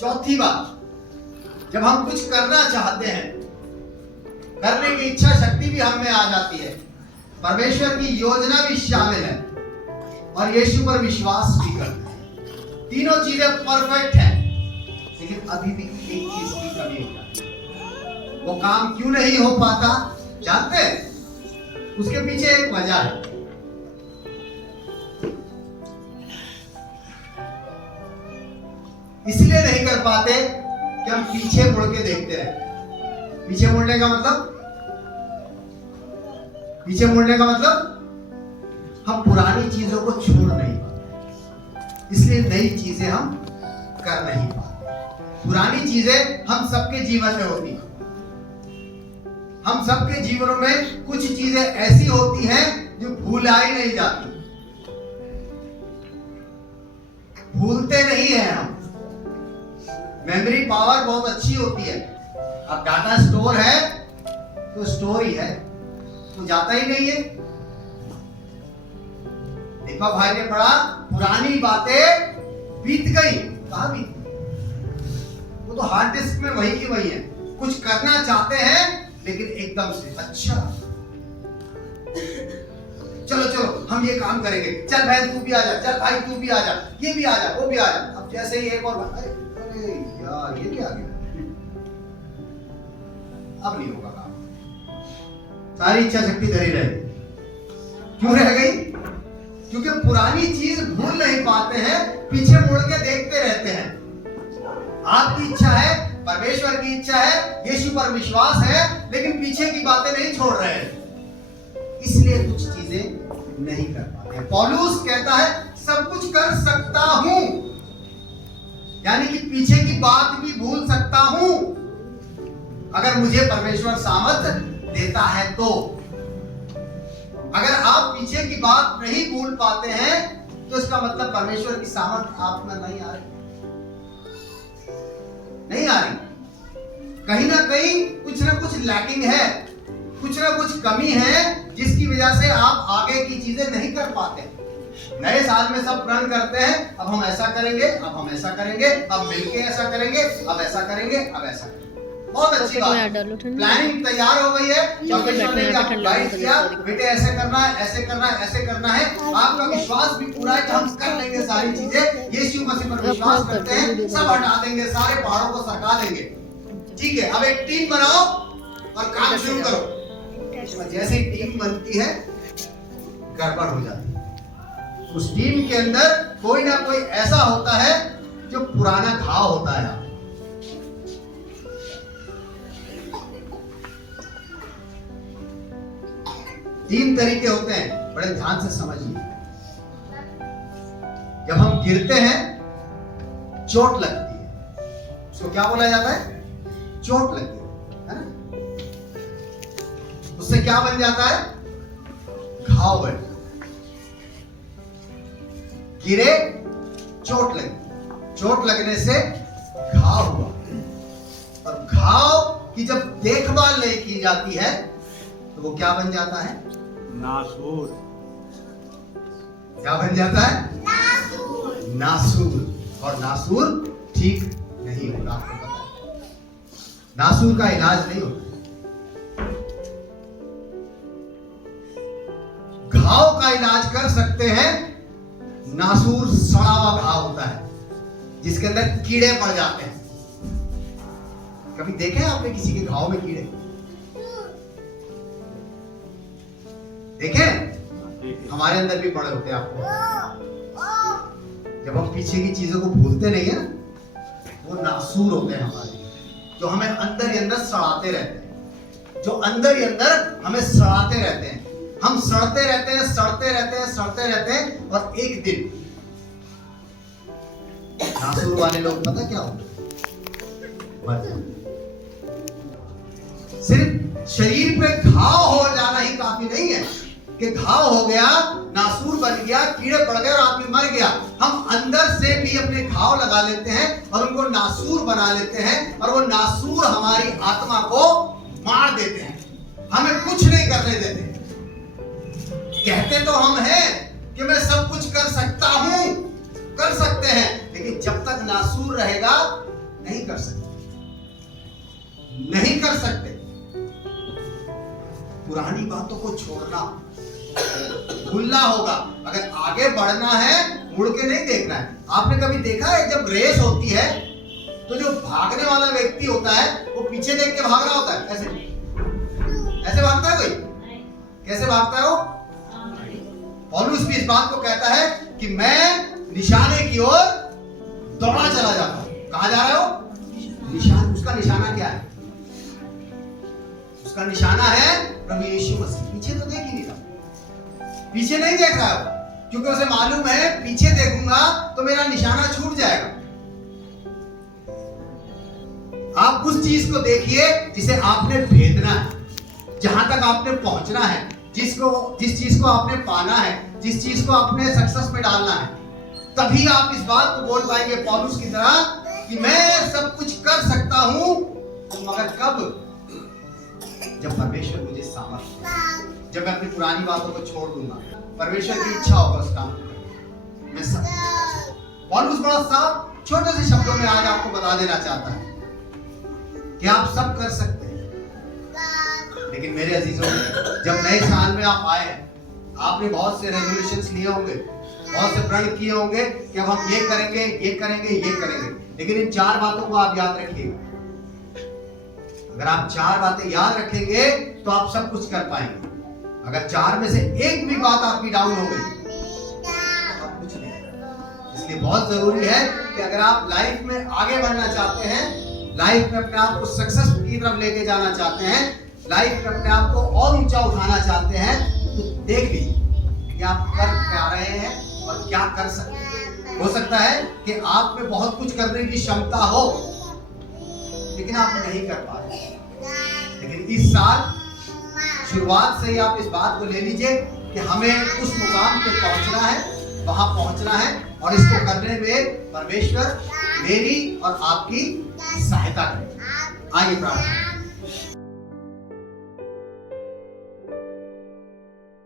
चौथी बात, जब हम कुछ करना चाहते हैं, करने की इच्छा शक्ति भी हम में आ जाती है, परमेश्वर की योजना भी शामिल है और यीशु पर विश्वास भी करते हैं, तीनों चीजें परफेक्ट हैं, लेकिन अभी भी एक चीज की कमी हो जाती है। वो काम क्यों नहीं हो पाता जानते हैं? उसके पीछे एक वजह है। इसलिए नहीं कर पाते कि हम पीछे मुड़ के देखते रहे। पीछे मुड़ने का मतलब, पीछे मुड़ने का मतलब हम पुरानी चीजों को छोड़ नहीं पाते, इसलिए नई चीजें हम कर नहीं पाते। पुरानी चीजें हम सबके जीवन में होती हैं। हम सबके जीवनों में कुछ चीजें ऐसी होती हैं जो भुलाई नहीं जाती, भूलते नहीं हैं हम। मेमोरी पावर बहुत अच्छी होती है। अब डाटा स्टोर है तो स्टोर ही है, तो जाता ही नहीं है। दीपक भाई ने पढ़ा, पुरानी बातें बीत गई। कहां बीत गई? वो तो हार्ड डिस्क में वही की वही है। कुछ करना चाहते हैं लेकिन एकदम से अच्छा, चलो चलो हम ये काम करेंगे, चल बहन तू भी आ जा, चल भाई तू भी आ जा, ये भी आ जा, वो भी आ जा। अब जैसे ही एक और अरे यार ये क्या आ गया, अब नहीं होगा काम। सारी इच्छा शक्ति धरी रह गई। क्यों रह गई? क्योंकि पुरानी चीज भूल नहीं पाते हैं, पीछे मुड़ के देखते रहते हैं। आपकी इच्छा है, परमेश्वर की इच्छा है, यीशु पर विश्वास है, लेकिन पीछे की बातें नहीं छोड़ रहे हैं, इसलिए कुछ चीजें नहीं कर पाते। पौलुस कहता है सब कुछ कर सकता हूं, यानी कि पीछे की बात भी भूल सकता हूं अगर मुझे परमेश्वर सामर्थ देता है तो। अगर आप पीछे की बात नहीं भूल पाते हैं तो इसका मतलब परमेश्वर की सामर्थ आप में नहीं आ रही, नहीं आ रही। कहीं ना कहीं कुछ ना कुछ लैकिंग है, कुछ ना कुछ कमी है, जिसकी वजह से आप आगे की चीजें नहीं कर पाते। नए साल में सब प्रण करते हैं, अब हम ऐसा करेंगे, अब हम ऐसा करेंगे, अब मिलके ऐसा करेंगे, अब ऐसा करेंगे, अब ऐसा करेंगे। बहुत अच्छी बात है, प्लानिंग तैयार हो गई है, परमेश्वर ने आपको गाइड किया, बेटे ऐसे करना है, ऐसे करना है, ऐसे करना है। आपका विश्वास भी पूरा है कि हम कर लेंगे सारी चीजें। यीशु मसीह पर विश्वास करते हैं, सब हटा देंगे, सारे पहाड़ों को सरका देंगे। ठीक है, अब एक टीम बनाओ और काम शुरू करो। जैसे ही टीम बनती है गड़बड़ हो जाती है। उस टीम के अंदर कोई ना कोई ऐसा होता है जो पुराना घाव होता है। तीन तरीके होते हैं, बड़े ध्यान से समझिए। जब हम गिरते हैं चोट लगती है, उसको क्या बोला जाता है? चोट लगती है ना? उससे क्या बन जाता है? घाव बन जाता है। गिरे, चोट लगी, चोट लगने से घाव हुआ, और घाव की जब देखभाल नहीं की जाती है तो वो क्या बन जाता है? नासूर। क्या बन जाता है? नासूर। नासूर। और नासूर ठीक नहीं होगा, आपको पता है। नासूर का इलाज नहीं होता। घाव का इलाज कर सकते हैं। नासूर सड़ा हुआ घाव होता है जिसके अंदर कीड़े पड़ जाते हैं। कभी देखे आपने किसी के घाव में कीड़े? देखे? हमारे अंदर भी पड़े होते हैं। आपको जब हम पीछे की चीजों को भूलते नहीं है, वो नासूर होते हैं हमारे, जो हमें अंदर ही अंदर सड़ाते रहते हैं, जो अंदर ही अंदर हमें सड़ाते रहते हैं। हम सड़ते रहते हैं, सड़ते रहते हैं, सड़ते रहते हैं, और एक दिन नासूर वाले लोग पता क्या होते? सिर्फ शरीर पे घाव हो जाना ही काफी नहीं है कि घाव हो गया, नासूर बन गया, कीड़े पड़ गए और आदमी मर गया। हम अंदर से भी अपने घाव लगा लेते हैं और उनको नासूर बना लेते हैं, और वो नासूर हमारी आत्मा को मार देते हैं, हमें कुछ नहीं करने देते। कहते तो हम हैं कि मैं सब कुछ कर सकता हूं, कर सकते हैं, लेकिन जब तक नासूर रहेगा नहीं कर सकते, नहीं कर सकते। पुरानी बातों को छोड़ना, भूलना होगा। अगर आगे बढ़ना है, मुड़ के नहीं देखना है। आपने कभी देखा है जब रेस होती है तो जो भागने वाला व्यक्ति होता है वो पीछे देख के भाग रहा होता है, ऐसे ऐसे भागता है कोई? कैसे भागता है वो? पौलुस भी इस बात को कहता है कि मैं निशाने की ओर दौड़ा चला जाता हूं। कहां जा रहा है वो? निशान। उसका निशाना क्या है? उसका निशाना है प्रभु यीशु मसीह। पीछे तो देख ही नहीं रहा, पीछे नहीं देख रहा है, क्योंकि उसे मालूम है पीछे देखूंगा तो मेरा निशाना छूट जाएगा। आप उस चीज को देखिए जिसे आपने भेदना है, जहां तक आपने पहुंचना है, जिस चीज को आपने पाना है, जिस चीज को आपने सक्सेस में डालना है। तभी आप इस बात को बोल पाएंगे पौलुस की तरह कि मैं सब कुछ कर सकता हूं, मगर कब? जब परमेश्वर मुझे सामर्थ्य, जब मैं अपनी पुरानी बातों को छोड़ दूंगा, परमेश्वर की इच्छा होगा उस काम को मैं सब। पौलुस बड़ा साफ छोटे से शब्दों में आज आपको बता देना चाहता है कि आप सब कर सकते हैं। लेकिन मेरे अजीजों, जब नए साल में आप आए हैं, आपने बहुत से रेजोल्यूशंस लिए होंगे, बहुत से प्रण किए होंगे कि अब हम ये करेंगे, ये करेंगे, ये करेंगे। लेकिन इन 4 बातों को आप याद रखिएगा। अगर आप 4 बातें याद रखेंगे तो आप सब कुछ कर पाएंगे। अगर 4 में से एक भी बात आपकी डाउन हो गई तो आप कुछ नहीं। इसलिए बहुत जरूरी है कि अगर आप लाइफ में आगे बढ़ना चाहते हैं, लाइफ में अपने आप को सक्सेस की तरफ लेके जाना चाहते हैं, लाइफ में अपने आप को और ऊंचा उठाना चाहते हैं, तो देख लीजिए कि आप कर क्या रहे हैं और क्या कर सकते हैं। हो सकता है कि आप में बहुत कुछ करने की क्षमता हो, लेकिन आप नहीं कर पा रहे। लेकिन इस साल शुरुआत से ही आप इस बात को ले लीजिए कि हमें उस मुकाम पे पहुंचना है, वहां पहुंचना है, और इसको करने में परमेश्वर मेरी और आपकी सहायता करें। आइए प्रार्थना।